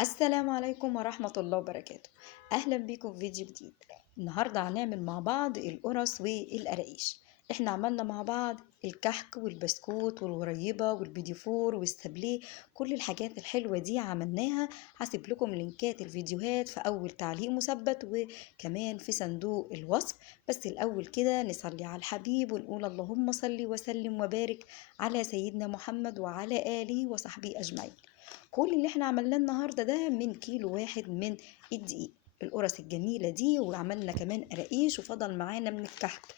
السلام عليكم ورحمة الله وبركاته. أهلا بيكم في فيديو جديد. النهاردة هنعمل مع بعض القرص والقراقيش. احنا عملنا مع بعض الكحك والبسكوت والغريبة والبيديفور والسابليه. كل الحاجات الحلوة دي عملناها. هسيب لكم لينكات الفيديوهات في أول تعليق مثبت وكمان في صندوق الوصف. بس الأول كده نصلي على الحبيب ونقول اللهم صل وسلم وبارك على سيدنا محمد وعلى آله وصحبه أجمعين. كل اللي احنا عملناه النهارده ده من كيلو واحد من الدقيق، القرص الجميله دي، وعملنا كمان قراقيش وفضل معانا من الكحك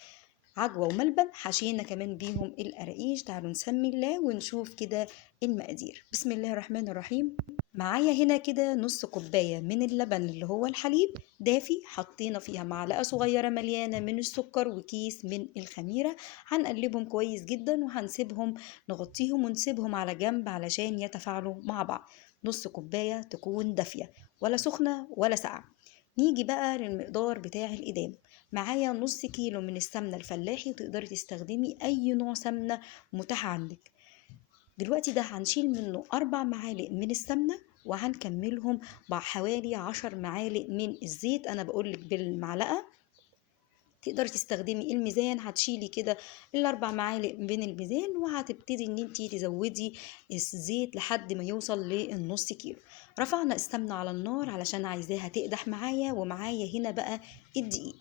عجوه وملبن، حشينا كمان بيهم القراقيش. تعالوا نسمي الله ونشوف كده المقادير. بسم الله الرحمن الرحيم. معايا هنا كده نص كوبايه من اللبن اللي هو الحليب دافي، حطينا فيها معلقه صغيره مليانه من السكر وكيس من الخميره. هنقلبهم كويس جدا وهنسيبهم نغطيهم ونسيبهم على جنب علشان يتفاعلوا مع بعض. نص كوبايه تكون دافيه، ولا سخنه ولا ساقعه. نيجي بقى للمقدار بتاع الإدام. معايا نص كيلو من السمنة الفلاحي، وتقدري تستخدمي أي نوع سمنة متاح عندك. دلوقتي ده هنشيل منه 4 معالق من السمنة، وهنكملهم بحوالي 10 معالق من الزيت. أنا بقولك بالمعلقة، تقدري تستخدمي الميزان. هتشيلي كده ال4 معالق من الميزان، وهتبتدي ان انتي تزودي الزيت لحد ما يوصل للنص كيلو. رفعنا السمنة على النار علشان عايزاها تقدح معايا. ومعايا هنا بقى الدقيق.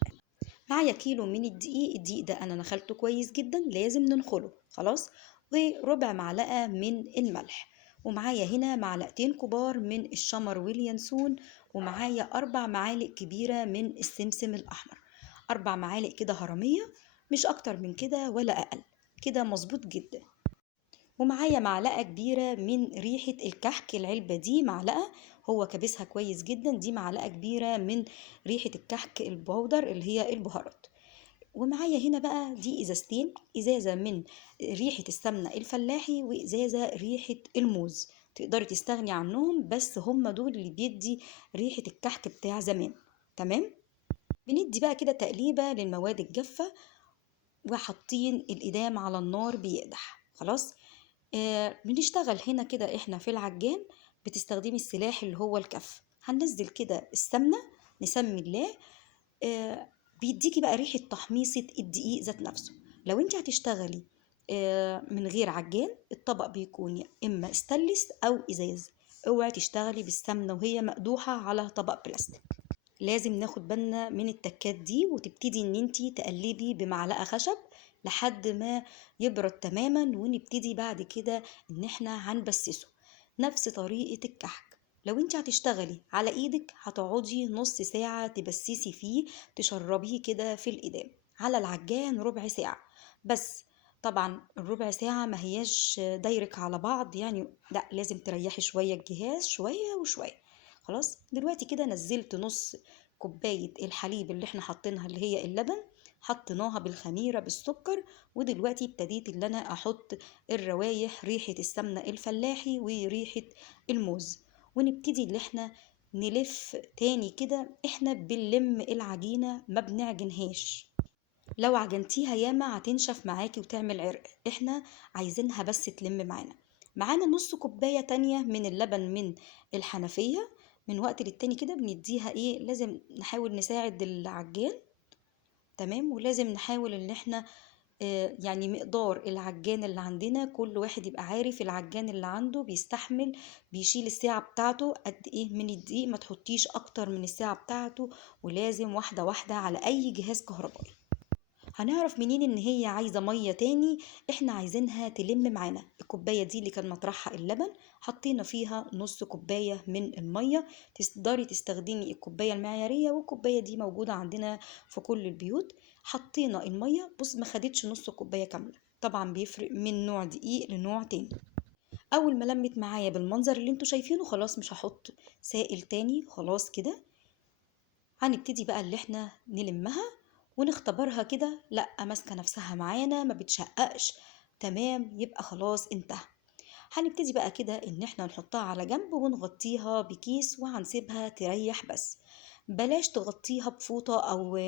معايا كيلو من الدقيق. الدقيق ده انا نخلته كويس جدا، لازم ننخله خلاص. وربع معلقة من الملح. ومعايا هنا معلقتين كبار من الشمر واليانسون. ومعايا 4 معالق كبيرة من السمسم الأحمر. 4 معالق كده هرمية، مش أكتر من كده ولا أقل. كده مظبوط جدا. ومعايا معلقة كبيرة من ريحة الكحك، العلبة دي معلقة، هو كبسها كويس جدا. دي معلقة كبيرة من ريحة الكحك البودر اللي هي البهارات. ومعايا هنا بقى دي ازازتين، ازازة من ريحة السمنة الفلاحي وازازة ريحة الموز. تقدري تستغني عنهم، بس هم دول اللي بيدي ريحة الكحك بتاع زمان. تمام. بندي بقى كده تقليبة للمواد الجافة، وحاطين الإدام على النار بيقدح خلاص. بنشتغل هنا كده احنا في العجان. بتستخدمي السلاح اللي هو الكف. هننزل كده السمنة، نسمي الله. آه بيديكي بقى ريحة تحميصة الدقيق ذات نفسه. لو انت هتشتغلي من غير عجان، الطبق بيكون يا اما استانلس او ازاز. اوعي تشتغلي بالسمنة وهي مقدوحة على طبق بلاستيك. لازم ناخد بالنا من التكات دي، وتبتدي ان انتي تقلبي بمعلقة خشب لحد ما يبرد تماما. ونبتدي بعد كده ان احنا هنبسسه نفس طريقة الكحك. لو انت هتشتغلي على ايدك، هتقعدي نص ساعة تبسسي فيه، تشربيه كده في الإدام. على العجان ربع ساعة بس. طبعا الربع ساعة ما هياش دايرك على بعض يعني، لا، لازم تريحي شوية الجهاز، شوية وشوية. خلاص. دلوقتي كده نزلت نص كوباية الحليب اللي احنا حاطينها اللي هي اللبن، حطيناها بالخميرة بالسكر. ودلوقتي ابتديت اللي انا احط الروايح، ريحة السمنة الفلاحي وريحة الموز. ونبتدي اللي احنا نلف تاني كده. احنا بنلم العجينة، ما بنعجنهاش. لو عجنتيها ياما هتنشف معاكي وتعمل عرق. احنا عايزينها بس تلم معانا. معانا نص كوباية تانية من اللبن من الحنفية. من وقت للتاني كده بنديها ايه، لازم نحاول نساعد العجان. تمام. ولازم نحاول ان احنا يعني مقدار العجان اللي عندنا، كل واحد يبقى عارف العجان اللي عنده بيستحمل، بيشيل الساعة بتاعته قد ايه من الدقيق. ما تحطيش اكتر من الساعة بتاعته. ولازم واحدة واحدة على اي جهاز كهربائي. هنعرف منين ان هي عايزة مية تاني؟ احنا عايزينها تلم معانا. الكوباية دي اللي كان مطرحها اللبن، حطينا فيها نص كوباية من المية. تقدري تستخدمي الكوباية المعيارية، والكوباية دي موجودة عندنا في كل البيوت. حطينا المية، بص ما خدتش نص كوباية كاملة. طبعا بيفرق من نوع دقيق لنوع تاني. اول ما لمت معايا بالمنظر اللي انتوا شايفينه، خلاص مش هحط سائل تاني. خلاص كده هنبتدي بقى اللي احنا نلمها ونختبرها كده. لا، ماسكه نفسها معانا، ما بتشققش. تمام، يبقى خلاص انتهى. هنبتدي بقى كده ان احنا نحطها على جنب ونغطيها بكيس وهنسيبها تريح بس. بلاش تغطيها بفوطة او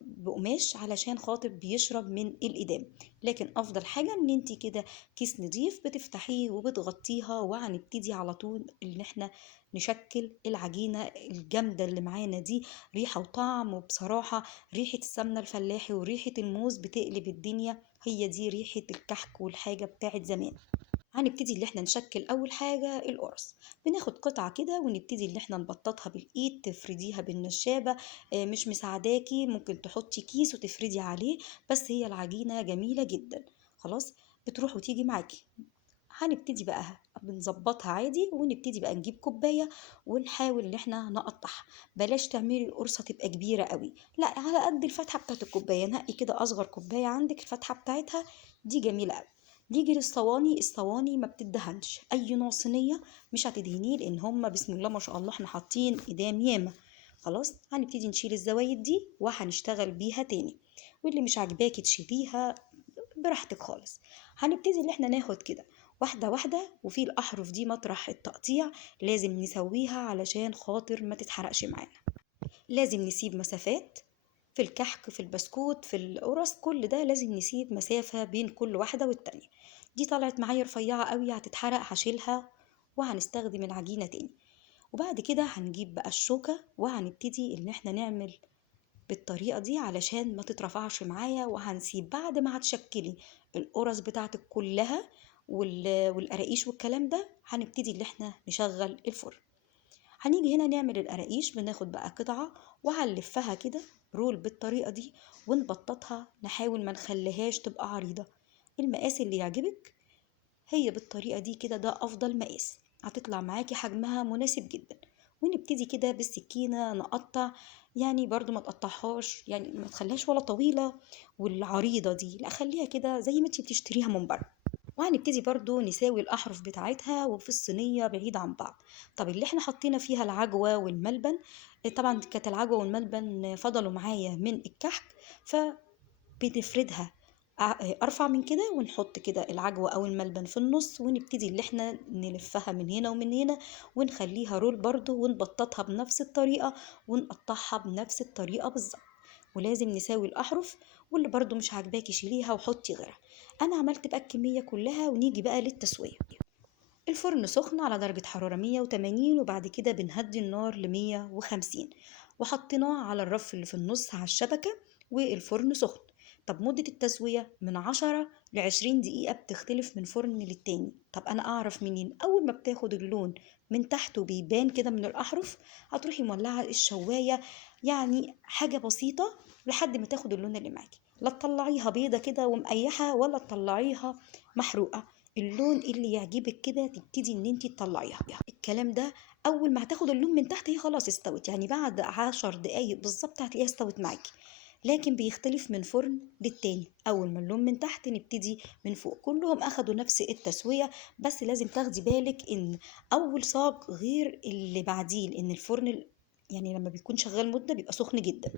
بقماش علشان خاطر بيشرب من الإدام. لكن افضل حاجة ان انتي كده كيس نضيف بتفتحيه وبتغطيها. وهنبتدي على طول ان احنا نشكل العجينة الجامدة اللي معانا دي، ريحة وطعم. وبصراحة ريحة السمنة الفلاحي وريحة الموز بتقلب الدنيا، هي دي ريحة الكحك والحاجة بتاعت زمان. هنبتدي اللي احنا نشكل اول حاجة القرص. بناخد قطعة كده ونبتدي اللي احنا نبططها بالايد، تفرديها بالنشابة. مش مساعداكي ممكن تحطي كيس وتفردي عليه، بس هي العجينة جميلة جدا. خلاص، بتروح وتيجي معاكي. هنبتدي بقى بنظبطها عادي، ونبتدي بقى نجيب كوباية ونحاول ان احنا نقطعها. بلاش تعملي القرصة تبقى كبيرة قوي، لا، على قد الفتحة بتاعت الكوباية. نقي كده اصغر كوباية عندك الفتحة بتاعتها دي جميلة قوي. نيجي للصواني. الصواني ما بتدهنش، اي نوع صينية مش هتدهنيه، لان هما بسم الله ما شاء الله احنا حاطين ايدام ياما. خلاص، هنبتدي نشيل الزوايد دي وهنشتغل بيها تاني، واللي مش عاجباكي تشيليها براحتك خالص. هنبتدي ان احنا ناخد كده واحدة واحدة، وفي الأحرف دي مطرح التقطيع لازم نسويها علشان خاطر ما تتحرقش معانا. لازم نسيب مسافات في الكحك، في البسكوت، في القرص، كل ده لازم نسيب مسافة بين كل واحدة والتانية. دي طلعت معايا رفيعة قوي هتتحرق، هشيلها وهنستخدم العجينة تاني. وبعد كده هنجيب بقى الشوكة وهنبتدي ان احنا نعمل بالطريقة دي علشان ما تترفعش معايا. وهنسيب بعد ما هتشكلي القرص بتاعتك كلها والقراقيش والكلام ده، هنبتدي اللي احنا نشغل الفرن. هنيجي هنا نعمل القراقيش. بناخد بقى قطعة وهنلفها كده رول بالطريقة دي ونبططها، نحاول ما نخليهاش تبقى عريضة. المقاس اللي يعجبك هي بالطريقة دي كده، ده أفضل مقاس، هتطلع معاكي حجمها مناسب جدا. ونبتدي كده بالسكينة نقطع، يعني برضو ما تقطعهاش، يعني ما تخليهاش ولا طويلة والعريضة دي، لا، خليها كده زي ما انتي بتشتريها من بره. وهنبتدي برضو نساوي الأحرف بتاعتها وفي الصينية بعيد عن بعض. طب اللي احنا حطينا فيها العجوة والملبن، طبعا كانت العجوة والملبن فضلوا معايا من الكحك، فبنفردها ارفع من كده، ونحط كده العجوة او الملبن في النص، ونبتدي اللي احنا نلفها من هنا ومن هنا، ونخليها رول برضو، ونبططها بنفس الطريقة، ونقطعها بنفس الطريقة بالظبط. ولازم نساوي الأحرف، واللي برضو مش عاجباكي شيليها وحطي غيرها. أنا عملت بقى الكمية كلها، ونيجي بقى للتسوية. الفرن سخن على درجة حرارة 180، وبعد كده بنهدي النار ل 150، وحطيناه على الرف اللي في النص على الشبكة، والفرن سخن. طب مدة التسوية من 10 ل20 دقيقة، بتختلف من فرن للتاني. طب أنا أعرف منين؟ أول ما بتاخد اللون من تحت وبيبان كده من الأحرف، هتروحي مولعة الشواية، يعني حاجة بسيطة لحد ما تاخد اللون اللي معاكي. لا تطلعيها بيضة كده ومقيحة، ولا تطلعيها محروقة. اللون اللي يعجبك كده تبتدي ان انتي تطلعيها. الكلام ده اول ما هتاخد اللون من تحت هي خلاص استوت، يعني بعد 10 دقايق بالظبط هتلاقيها استوت معاكي. لكن بيختلف من فرن للتاني، اول ما اللون من تحت نبتدي من فوق. كلهم اخدوا نفس التسوية، بس لازم تاخدي بالك ان اول صاج غير اللي بعديه، لان الفرن يعني لما بيكون شغال مدة بيبقى سخن جدا.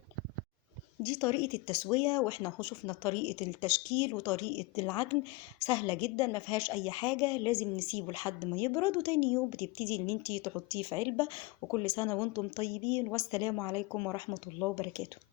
دي طريقة التسوية، واحنا اهو شفنا طريقة التشكيل وطريقة العجن، سهلة جدا ما فيهاش اي حاجة. لازم نسيبه لحد ما يبرد، وتاني يوم بتبتدي ان انتي تحطيه في علبة. وكل سنة وانتم طيبين، والسلام عليكم ورحمة الله وبركاته.